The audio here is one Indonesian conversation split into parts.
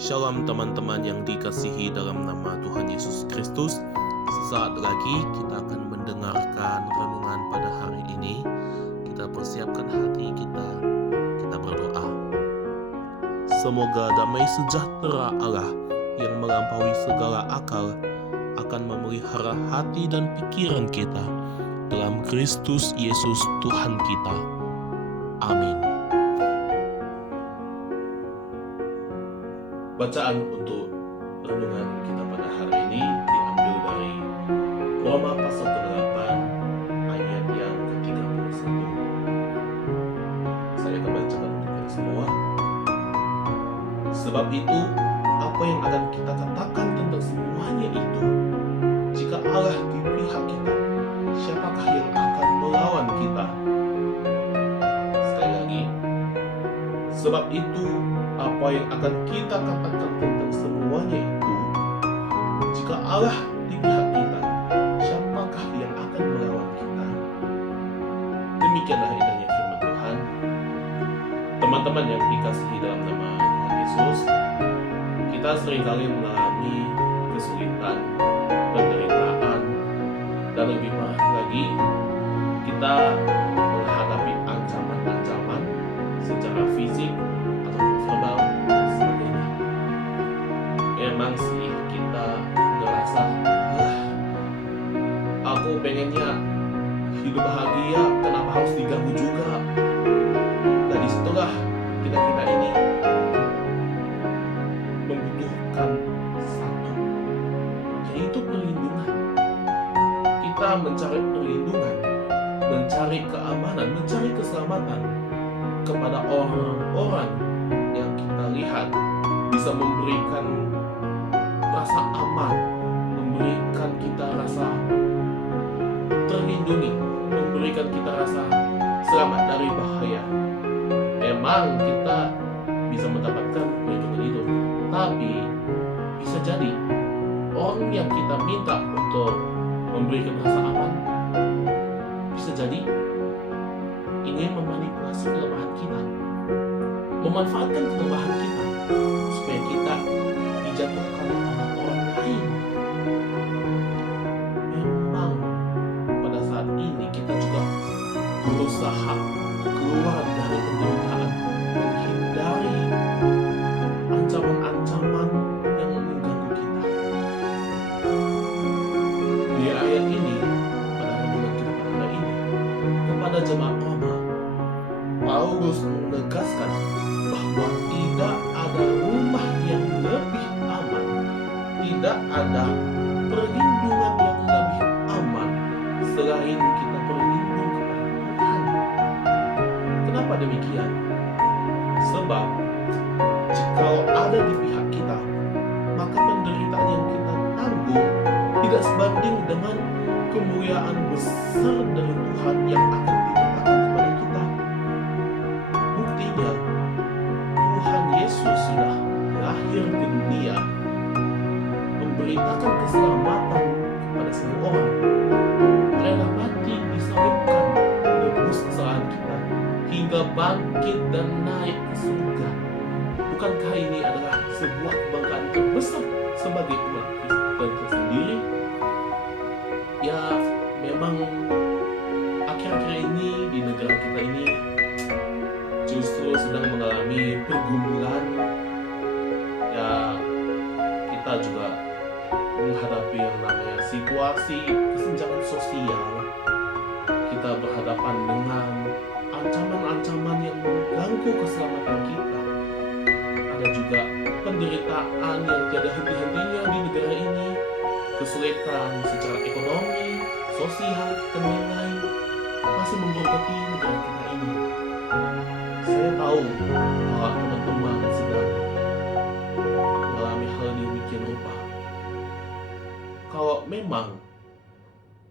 Shalom teman-teman yang dikasihi dalam nama Tuhan Yesus Kristus. Sesaat lagi kita akan mendengarkan renungan pada hari ini. Kita persiapkan hati kita berdoa. Semoga damai sejahtera Allah yang melampaui segala akal akan memelihara hati dan pikiran kita dalam Kristus Yesus Tuhan kita. Amin. Bacaan untuk renungan kita pada hari ini diambil dari Roma pasal ke-8 ayat yang ke-31. Saya akan bacakan untuk kita semua. Sebab itu, apa yang akan kita katakan tentang semuanya itu? Jika Allah di pihak kita, siapakah yang akan melawan kita? Sekali lagi. Sebab itu, apa yang akan kita katakan tentang semuanya itu? Jika Allah di pihak kita, siapakah yang akan melawan kita? Demikianlah indahnya firman Tuhan. Teman-teman yang dikasihi dalam nama Tuhan Yesus, kita seringkali mengalami kesulitan, penderitaan, dan lebih parah lagi, kita menghadapi ancaman-ancaman secara fisik verbal dan sebagainya. Emang sih kita ngerasa aku pengennya hidup bahagia, kenapa harus diganggu juga? Dari situlah kita ini membutuhkan satu, yaitu perlindungan. Kita mencari perlindungan, mencari keamanan, mencari keselamatan kepada orang-orang yang kita lihat bisa memberikan rasa aman, memberikan kita rasa terlindungi, memberikan kita rasa selamat dari bahaya. Memang kita bisa mendapatkan perlindungan itu, tapi bisa jadi orang yang kita minta untuk memberikan rasa aman bisa jadi ingin memanipulasi kelemahan kita, memanfaatkan kelemahan kita supaya kita dijatuhkan oleh orang lain. Memang pada saat ini kita juga berusaha keluar dari penderitaan, menghindari ancaman-ancaman yang mengganggu kita. Di ayat ini, pada renungan kita pada hari ini, kepada jemaat Roma, Paulus menegaskan bahwa tidak ada rumah yang lebih aman, tidak ada perlindungan yang lebih aman selain kita berlindung kepada Tuhan. Kenapa demikian? Sebab jika ada di pihak kita, maka penderitaan yang kita tanggung tidak sebanding dengan kemuliaan besar dari Tuhan yang akan dikatakan kepada kita. Buktinya, Tuhan Yesus sudah lahir ke dunia, memberitakan keselamatan kepada semua orang, rela mati disalibkan, menebus kesalahan kita, hingga bangkit dan naik ke surga. Bukankah ini adalah sebuah kebanggaan terbesar sebagai umat Kristen tersendiri? Ya, memang akhir-akhir ini di negara kita ini justru sedang mengalami pergumulan. Ya, kita juga menghadapi yang namanya situasi kesenjangan sosial. Kita berhadapan dengan ancaman-ancaman yang mengganggu keselamatan kita. Ada juga penderitaan yang tiada henti-hentinya di negara ini, kesulitan secara ekonomi, sosial, dan lain-lain masih menggerogoti negara kita ini. Saya tahu bahwa teman-teman sedang mengalami hal demikian rupa. Kalau memang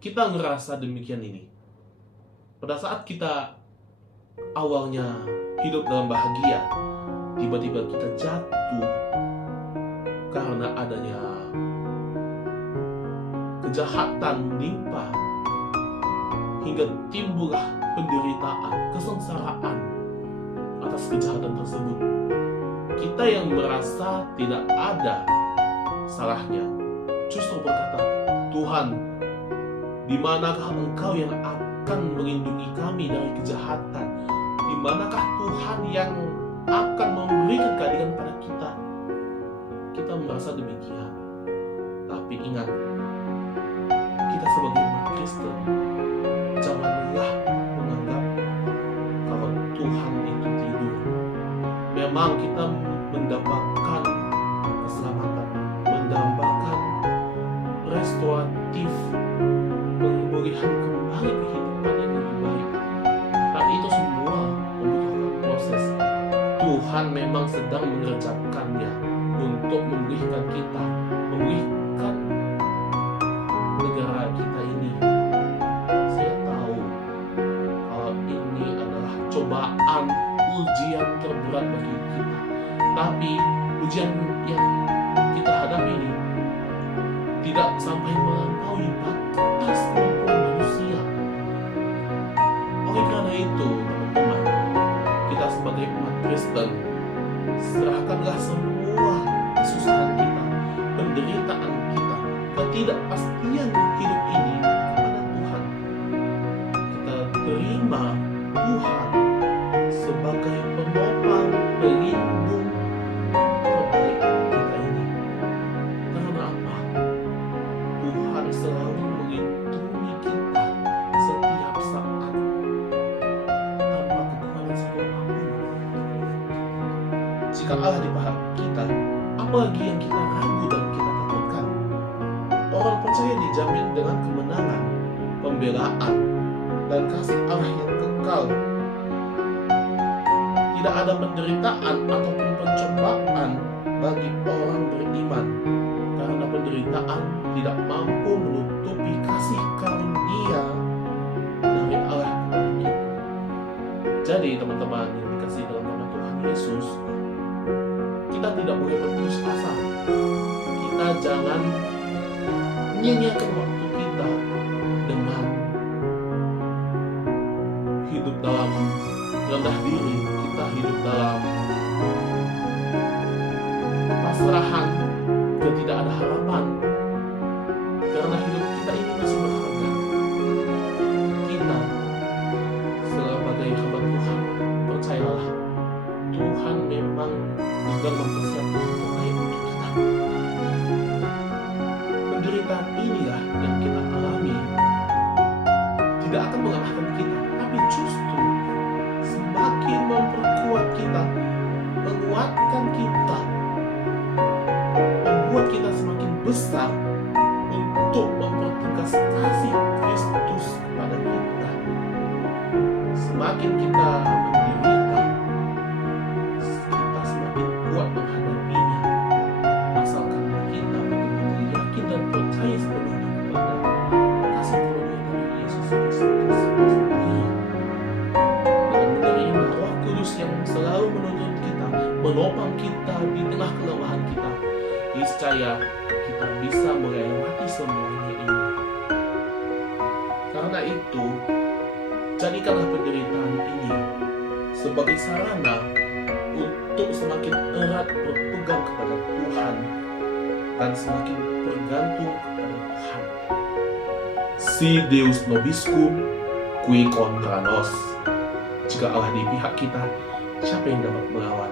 kita ngerasa demikian ini, pada saat kita awalnya hidup dalam bahagia, tiba-tiba kita jatuh karena adanya kejahatan menimpa, hingga timbullah penderitaan, kesengsaraan atas kejahatan tersebut. kita yang merasa tidak ada salahnya justru berkata, Tuhan, di manakah Engkau yang akan melindungi kami dari kejahatan? Di manakah Tuhan yang akan memberikan keadilan pada kita? Kita merasa demikian. Tapi ingat, kita sebagai umat Kristen, janganlah menganggap kalau Tuhan itu tidur. Memang kita mendapatkan keselamatan, mendapatkan restoratif, pemulihan kembali kehidupan yang lebih baik. Tapi itu semua membutuhkan proses. Tuhan memang sedang mengerjakannya untuk memulihkan kita, memulihkan negara kita ini. Saya tahu kalau ini adalah cobaan, ujian terberat bagi kita. Tapi ujian yang kita hadapi ini tidak sampai melampaui batas kemampuan manusia. Oleh karena itu, teman-teman, kita sebagai umat Kristen, serahkanlah semua kesusahan kita, penderitaan kita, ketidakpastian hidup ini kepada Tuhan. Kita terima Tuhan sebagai penopang, pelindung terbaik kita ini. Karena apa? Tuhan selalu melindungi kita setiap saat tanpa kekurangan satu apapun. Jika Allah di pihak kita, apalagi yang kita ragu dan kita takutkan? Orang percaya dijamin dengan kemenangan, pembelaan, dan kasih Allah yang kekal. Tidak ada penderitaan ataupun pencobaan bagi orang beriman, karena penderitaan tidak mampu menutupi kasih karunia dari Allah kepada kita. Jadi teman-teman yang dikasihi dalam nama Tuhan Yesus, kita tidak boleh berputus asa. Kita jangan nyanyiakan waktu kita dengan hidup dalam rendah diri. Kita hidup dalam pasrahan, tidak ada harapan, karena hidup kita ini masih berharga. Kita sebagai hamba Tuhan, percayalah, Tuhan memang sedang mempersiapkan yang terbaik untuk kita. Penderitaan inilah yang kita alami tidak akan mengalahkan kita, tapi justru semakin memperkuat kita, menguatkan kita, membuat kita semakin besar untuk mempertegas kasih Kristus kepada kita. Semakin kita menderita, kita semakin kuat menghadapinya, asalkan kita betul-betul yakin dan percaya sepenuhnya kepada kasih karunia dari Yesus Kristus sendiri. Dengan menerima Roh Kudus yang selalu menuntun kita, menopang kita di tengah kelemahan kita, niscaya kita bisa melewati semuanya ini. Karena itu, jadikanlah penderitaan ini sebagai sarana untuk semakin erat berpegang kepada Tuhan dan semakin bergantung kepada Tuhan. Si Deus nobiscum, qui contra nos. Jika Allah di pihak kita, siapa yang dapat melawan?